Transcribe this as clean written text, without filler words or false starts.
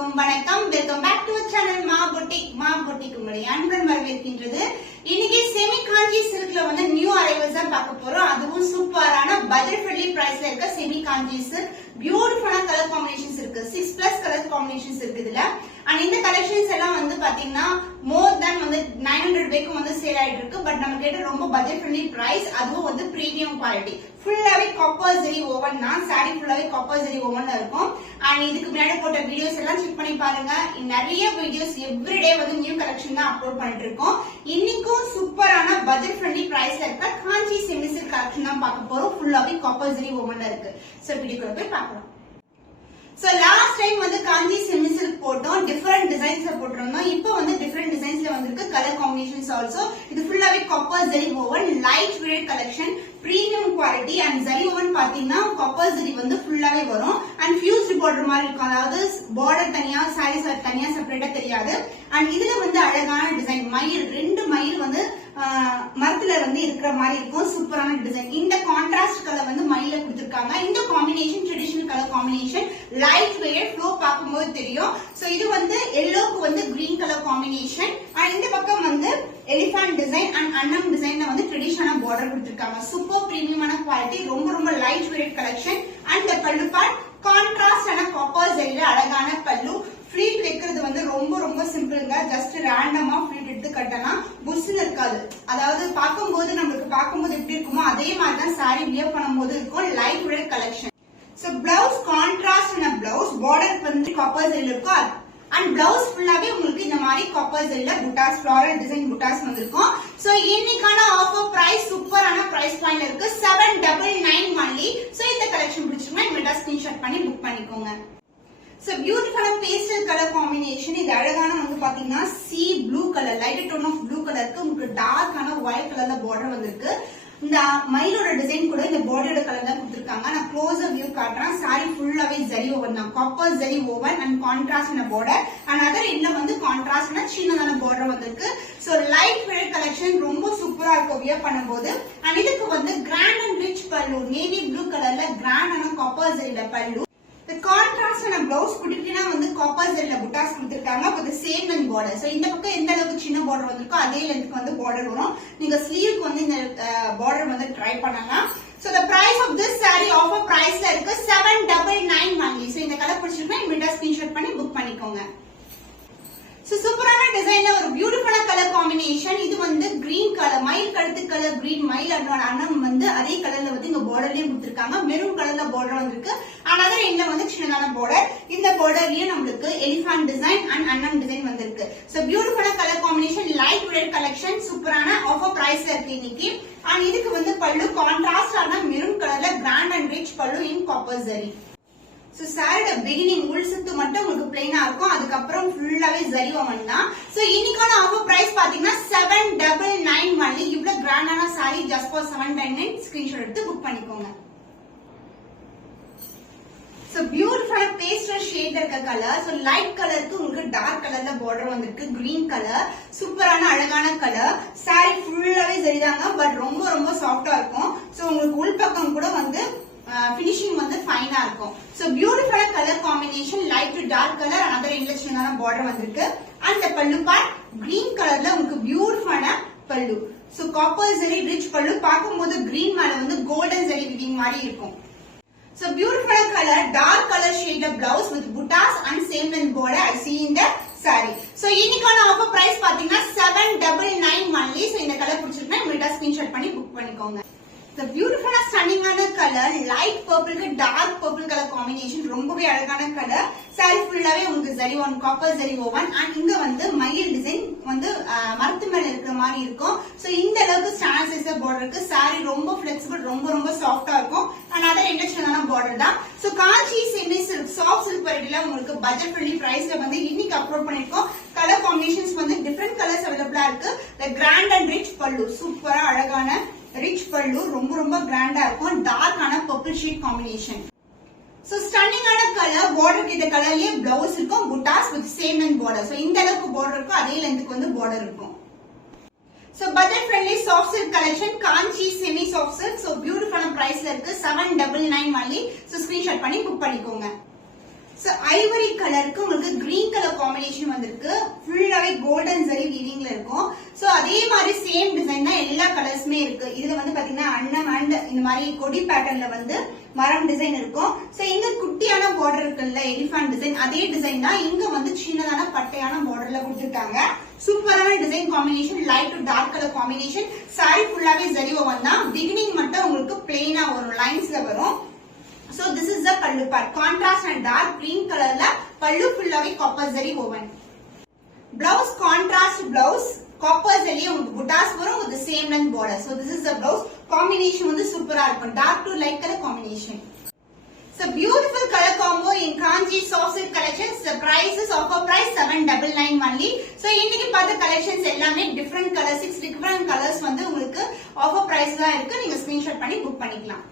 அனைவருக்கும் வணக்கம். Welcome back to channel மா பொட்டிக் உங்களுடைய அன்புடன் வரவேற்கின்றது. இன்னைக்கு செமி காஞ்சி சில்க்ல வந்து நியூ அரைவல்ஸ் தான் பார்க்க போறோம். அதுவும் சூப்பரான பட்ஜெட் ஃப்ரெண்ட்லி பிரைஸ்ல இருக்க செமி காஞ்சி சில்க் பியூட்டிஃபுல்லான கலர் காம்பினேஷன்ஸ் இருக்கு. 6+ கலர் காம்பினேஷன்ஸ் இருக்கு இதுல. அண்ட் இந்த கலெக்ஷன்ஸ் எல்லாம் வந்து பாத்தீங்கன்னா மோர் தென் வந்து 900 ரூபாய்க்கு வந்து சேல் ஆயிட்டு இருக்கு. பட் நம்ம கிட்ட ரொம்ப பட்ஜெட் ஃப்ரெண்ட்லி பிரைஸ், அதுவும் வந்து பிரீமியம் குவாலிட்டி. ஃபுல்லாவே காப்பர் ஜெரி ஓவன் தான். சாரி ஃபுல்லாவே காப்பர் ஜெரி ஓவன்ல இருக்கும். அண்ட் இதுக்கு முன்னாடி போட்ட வீடியோஸ் எல்லாம் செக் பண்ணி பாருங்க. நிறைய வீடியோஸ் எவ்ரிடே வந்து நியூ கலெக்ஷன் தான் அப்லோட் பண்ணிட்டு இருக்கோம். இன்னைக்கும் சூப்பரான பட்ஜெட் ஃப்ரெண்ட்லி பிரைஸ்ல இருக்க காஞ்சி செமி சில்க் கலெக்ஷன் தான் பார்க்க போறோம். ஃபுல்லாவே காப்பர் ஜெரி ஓவன்ல இருக்கு. சோ வீடியோக்குள்ள போய் பார்க்கலாம். சோ லாஸ்ட் டைம் வந்து காஞ்சி செமி சில்க் போட்டோம், டிஃபரெண்ட் டிசைன்ஸ்ல போட்டிருந்தோம். இப்போ வந்து டிஃபரெண்ட் டிசைன்ஸ்ல வந்திருக்கு கலர் காம்பினேஷன்ஸ் ஆல்சோ. இது ஃபுல்லாவே copper zari woven, light weight collection, premium quality. And zari woven பாத்தீங்கன்னா காப்பர் ஜெரி வந்து ஃபுல்லாவே வரும். அண்ட் ஃபியூஸ்ட் பார்டர் மாதிரி இருக்கும். அதாவது பார்டர் தனியா, சாரீஸ் தனியா செப்பரேட்டா தெரியாது. அண்ட் இதுல வந்து அழகான டிசைன், மயில், 2 மயில் வந்து மரத்துல வந்து இருக்கிற மாதிரி இருக்கும். சூப்பரான டிசைன். இந்த கான்ட்ராஸ்ட் கலர் வந்து மயில கொடுத்திருக்காங்க. இந்த combination traditional colour combination, light weight, flow பார்க்கும்போது தெரியும். சோ இது வந்து எல்லோக்கு வந்து கிரீன் கலர் காம்பினேஷன். அண்ட் இந்த பக்கம் வந்து எலிஃபண்ட் டிசைன் அண்ட் அன்னம் டிசைன்ல வந்து ட்ரெடிஷனல் பார்டர் கொடுத்திருக்காங்க. சூப்பர் பிரீமியமான குவாலிட்டி, ரொம்ப லைட் வெயிட் கலெக்ஷன். அண்ட் பல்லு பார்ட் கான்ட்ராஸ்ட் ஆன காப்பர் ஜெரியில அழகான பல்லு. ஃபிளீட் வைக்கிறது வந்து ரொம்ப சிம்பிள்ங்க. ஜஸ்ட் ரேண்டமா ஃபிளீட் எடுத்து கட்டலாம். புஷ்னு இருக்காது. அதாவது நம்மளுக்கு பார்க்கும்போது எப்படி இருக்குமோ அதே மாதிரி தான் சாரி வியர் பண்ணும்போது இருக்கும். Light weight collection. So blouse contrast blouse, border வந்து காப்பர் ஜெரியில இருக்கும். அண்ட் பிளவுஸ் ஃபுல்லாவே உங்களுக்கு இந்த மாதிரி காப்பர் ஜெரியில புட்டாஸ், ஃபிளாரல் டிசைன் புட்டாஸ் வந்திருக்கும். சோ இன்னைக்கான ஆஃபர் பிரைஸ் சூப்பரான பிரைஸ் பாயிண்ட் இருக்கு. 799 only. சோ இந்த கலெக்ஷன் பிடிச்சிருந்தா இமீடியட்டா ஸ்கிரீன்ஷாட் பண்ணி புக் பண்ணிக்கோங்க. சோ பியூட்டிஃபுல்லான பேஸ்டல் கலர் காம்பினேஷன். இது அழகான வந்து பாத்தீங்கன்னா sea blue colour, light tone of blue கலருக்கு உங்களுக்கு டார்க்கான ஒயிட் கலர்ல பார்டர் வந்திருக்கு. இந்த மயிலோட டிசைன் கூட இந்த பார்டரோட கலர் தான் கொடுத்திருக்காங்க. நான் க்ளோஸர் வியூ காட்டுறேன். சாரி ஃபுல்லாவே ஜரி ஓவன் தான். Copper zari woven and contrast border. And other இன்னும் வந்து கான்ட்ராஸ்ட் சின்னதான பார்டர் வந்திருக்கு. சோ லைட் வெயிட் கலெக்ஷன் ரொம்ப சூப்பரா இருக்கும் வியர் பண்ணும்போது. அண்ட் இதுக்கு வந்து grand and rich pallu, navy blue கலர்ல கிராண்டான காப்பர் ஜரியில பல்லு. கான்ட்ராஸ்ட் பிளவுஸ் குட்டினா வந்து காப்பர் ஜெரியில புட்டாஸ் கொடுத்திருக்காங்க. With same length border. So இந்த பக்கம் எந்த அளவுக்கு சின்ன பார்டர் வந்திருக்கோ அதே லென்த்க்கு வந்து பார்டர் வரும். நீங்க ஸ்லீவ்க்கு வந்து இந்த பார்டர் வந்து ட்ரை பண்ணலாம். So the price of this saree offer priceல இருக்கு 799 only. சோ இந்த கலர் பிடிச்சிருந்தா இமிடியேட்டா ஸ்கிரீன்ஷாட் பண்ணி புக் பண்ணிக்கோங்க. சோ சூப்பரான டிசைன்ல ஒரு பியூட்டிஃபுல்லான கலர் காம்பினேஷன். இது வந்து கிரீன் கலர், மயில் கழுத்து கலர் கிரீன், மயில் அன்னம் வந்து அதே கலர்ல வந்து இங்க பார்டர்லயும் கொடுத்திருக்காங்க. மெரூன் கலர்ல பார்டர் வந்திருக்கு. ஆனால இந்த வந்து சின்னதான பார்டர். இந்த பார்டர்லயும் நம்மளுக்கு எலிஃபண்ட் டிசைன் அண்ட் அன்னம் டிசைன் வந்திருக்கு. சோ பியூட்டிஃபுல்லான colour combination, light weight collection, சூப்பரான ஆஃபர் பிரைஸ்ல இருக்கு இன்னைக்கு. அண்ட் இதுக்கு வந்து பல்லு கான்ட்ராஸ்ட் ஆன மெரூன் கலர்ல கிராண்ட் அண்ட் ரிச் பல்லு இன் காப்பர் ஜெரி. சோ சாரியோட பிகினிங் உள் சுத்து மட்டும் உங்களுக்கு பிளைனா இருக்கும். அதுக்கப்புறம் ஃபுல்லாவே ஜரி ஓவன் தான். சோ இன்னைக்கான ஆஃபர் பிரைஸ் பாத்தீங்கன்னா 799 only. இவ்வளவு கிராண்டான சாரி ஜஸ்ட் ஃபார் 799. ஸ்கிரீன்ஷாட் எடுத்து புக் பண்ணிக்கோங்க. சோ பியூட்டிஃபுல்லா பேஸ்டல் ஷேட் இருக்க கலர். சோ லைட் கலருக்கு உங்களுக்கு டார்க் கலர்ல பார்டர் வந்திருக்கு. கிரீன் கலர், சூப்பரான அழகான கலர். சாரி ஃபுல்லாவே சரிதாங்க. பட் ரொம்ப சாஃப்டா இருக்கும். சோ உங்களுக்கு உள்பக்கம் கூட வந்து பினிஷிங் வந்து ஃபைனா இருக்கும். சோ பியூட்டிஃபுல்லா colour combination, light to dark colour, another இன்ட்ரெஸ்டிங்கான பார்டர் வந்திருக்கு. அந்த பல்லு பார்ட் கிரீன் கலர்ல உங்களுக்கு பியூட்டிஃபுல்லான பல்லு. சோ காப்பர் ஜெரி ரிச் பல்லு. பார்க்கும்போது கிரீன் மேல வந்து கோல்டன் ஜெரி வீவிங் மாதிரி இருக்கும். சோ பியூட்டிஃபுல்லா colour, dark colour shade blouse with buttas and same length border I see in the saree. So இன்னைக்கான ஆஃபர் பிரைஸ் பாத்தீங்கன்னா 799 only. சோ இந்த கலர் பிடிச்சிருந்தா இமிடியேட்டா ஸ்கிரீன்ஷாட் பண்ணி புக் பண்ணிக்கோங்க. The beautiful ஸ்டன்னிங்கான கலர், லைட் பர்பிளுக்கு டார்க் பர்பிள் கலர் காம்பினேஷன், ரொம்பவே அழகான கலர். சாரி ஃபுல்லாவே உங்களுக்கு zari woven, copper zari woven. And இங்க வந்து மயில் டிசைன் வந்து மரத்து மேல இருக்கிற மாதிரி இருக்கும். சோ இந்த அளவுக்கு ஸ்டாண்டர்ட் சைஸ் பார்டர் இருக்கு. சாரி ரொம்ப பிளெக்சிபிள், ரொம்ப சாஃப்டா இருக்கும். அண்ட் அதர் இன்ட்ரெஸ்டிங்கான பார்டர் தான். சோ காஞ்சி செமி சில்க் சாஃப்ட் சில்க் வெரைட்டில உங்களுக்கு பட்ஜெட் ஃப்ரெண்ட்லி பிரைஸ்ல வந்து இன்னைக்கு அப்லோட் பண்ணிருக்கோம். கலர் காம்பினேஷன்ஸ் வந்து டிஃபரெண்ட் கலர்ஸ் அவைலபிளா இருக்கு. கிராண்ட் அண்ட் ரிச் பல்லு, சூப்பரா அழகான ரிச் பல்லு, ரொம்ப கிராண்டா இருக்கும். டார்க் ஆன பர்பிள் ஷேட் காம்பினேஷன். சோ ஸ்டன்னிங்கான கலர், பார்டருக்கு இந்த கலர்லயே பிளவுஸ் இருக்கும். Buttas with same length border. So இந்த அளவுக்கு பார்டர் இருக்கும், அதே லென்த்துக்கு வந்து பார்டர் இருக்கும். So budget friendly soft silk collection Kanchi semi soft silk. So பியூட்டிஃபுல்லான பிரைஸ்ல இருக்கு 799 only. சோ ஸ்கிரீன்ஷாட் பண்ணி புக் பண்ணிக்கோங்க. So ivory color கலருக்கு உங்களுக்கு கிரீன் கலர் காம்பினேஷன் வந்திருக்கு. ஃபுல்லாவே கோல்டன் ஜரி வீவிங்ல இருக்கும். சோ அதே மாதிரி சேம் டிசைன் தான் எல்லா கலர்ஸ்மே இருக்கு. இதுல வந்து பாத்தீங்கன்னா அன்னம் அண்ட் இந்த மாதிரி கொடி பேட்டர்ன்ல வந்து மரம் டிசைன் இருக்கும். சோ இங்க குட்டியான பார்டர் இருக்குல்ல எலிஃபண்ட் டிசைன், அதே டிசைன் தான் இங்க வந்து சின்னதான பட்டையான பார்டர்ல கொடுத்திருக்காங்க. சூப்பரான design combination, light to dark colour combination. Sari ஃபுல்லாவே ஜரி ஓவன் தான். பிகினிங் மட்டும் உங்களுக்கு பிளெயினா வரும், லைன்ஸ்ல வரும். So this is the pallu part. Contrast and dark green color la pallu fullavi copper zari woven. Blouse contrast blouse copper zari ungalku buttas varum with the same length border. So this is the blouse. Combination vandu super ah irukum. Dark to light color combination. So beautiful color combo in Kanchi soft silk collections. The price is offer price 799 only. So இன்னைக்கு பார்த்த collections எல்லாமே different colors, 6 different colors வந்து உங்களுக்கு offer price தான் இருக்கு. நீங்க screenshot பண்ணி book பண்ணிக்கலாம்.